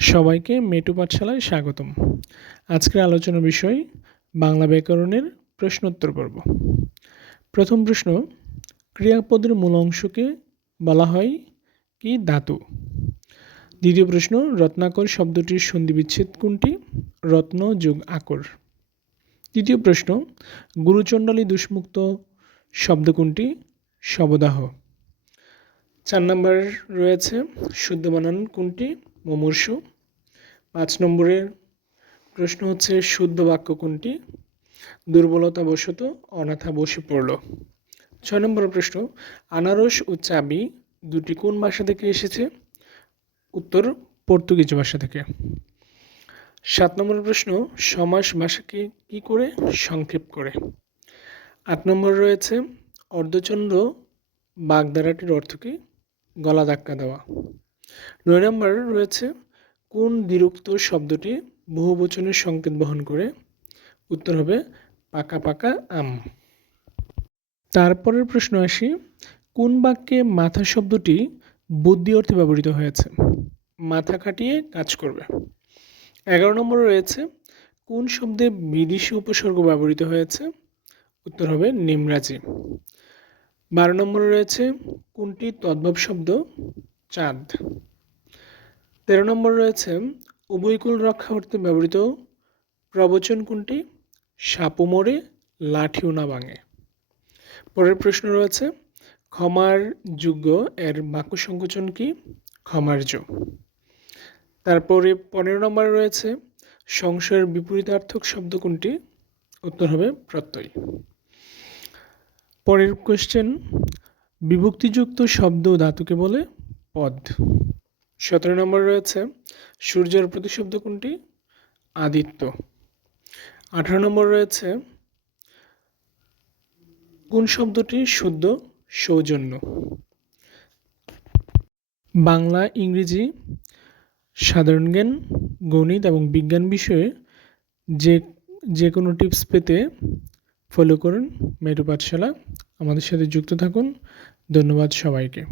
সবাইকে মেটু পাঠশালায় স্বাগতম। আজকের আলোচনার বিষয় বাংলা ব্যাকরণের প্রশ্নোত্তর পর্ব। প্রথম প্রশ্ন, ক্রিয়াপদের মূল অংশকে বলা হয় কি ধাতু? দ্বিতীয় প্রশ্ন, রত্নাকর শব্দটির সন্ধিবিচ্ছেদ কোনটি? রত্ন যোগ আকর। তৃতীয় প্রশ্ন, গুরুচণ্ডলী দুষ্মুক্ত শব্দ কোনটি? শবদাহ। চার নম্বর রয়েছে, শুদ্ধ বানান কোনটি? মুমূর্ষু। পাঁচ নম্বরের প্রশ্ন হচ্ছে, শুদ্ধ বাক্য কোনটি? দুর্বলতা বশত অনাথা বসে পড়ল। ছয় নম্বর প্রশ্ন, আনারস ও চাবি দুটি কোন ভাষা থেকে এসেছে? উত্তর, পর্তুগিজ ভাষা থেকে। সাত নম্বর প্রশ্ন, সমাস ভাষাকে কি করে? সংক্ষেপ করে। আট নম্বর রয়েছে, অর্ধচন্দ্র বাগদারাটির অর্থ কি? গলা ধাক্কা দেওয়া। নয় নম্বর রয়েছে, কোন দ্বিরুক্ত শব্দটি বহুবচনের সংকেত বহন করে? উত্তর হবে, পাকা পাকা আম। তারপরের প্রশ্ন আসি, কোন বাক্যে মাথা শব্দটি বুদ্ধি অর্থে ব্যবহৃত হয়েছে? মাথা খাটিয়ে কাজ করবে। এগারো নম্বর রয়েছে, কোন শব্দে বিদেশি উপসর্গ ব্যবহৃত হয়েছে? উত্তর হবে, নিমরাজি। বারো নম্বরে রয়েছে, কোনটি তদ্ভব শব্দ? চাঁদ। তেরো নম্বর রয়েছে উভয়কুল রক্ষা করতে ব্যবহৃত প্রবচন কোনটি? সাপু মোড়ে লাঠিও না ভাঙে। পরের প্রশ্ন রয়েছে, ক্ষমার যোগ্য এর বাক্য সংকোচন কি? ক্ষমার্য তারপরে পনেরো নম্বরে রয়েছে, সংশয়ের বিপরীতার্থক শব্দ কোনটি? উত্তর হবে প্রত্যয়। পরের কোশ্চেন বিভক্তিযুক্ত শব্দ ধাতুকে বলে পদ। সতেরো নম্বর রয়েছে, সূর্যের প্রতিশব্দ কোনটি? আদিত্য। আঠারো নম্বর রয়েছে, কোন শব্দটি শুদ্ধ, সৌজন্য? বাংলা, ইংরেজি, সাধারণ জ্ঞান, গণিত এবং বিজ্ঞান বিষয়ে যে যে কোনো টিপস পেতে ফলো করুন মেটু পাঠশালা। আমাদের সাথে যুক্ত থাকুন। ধন্যবাদ সবাইকে।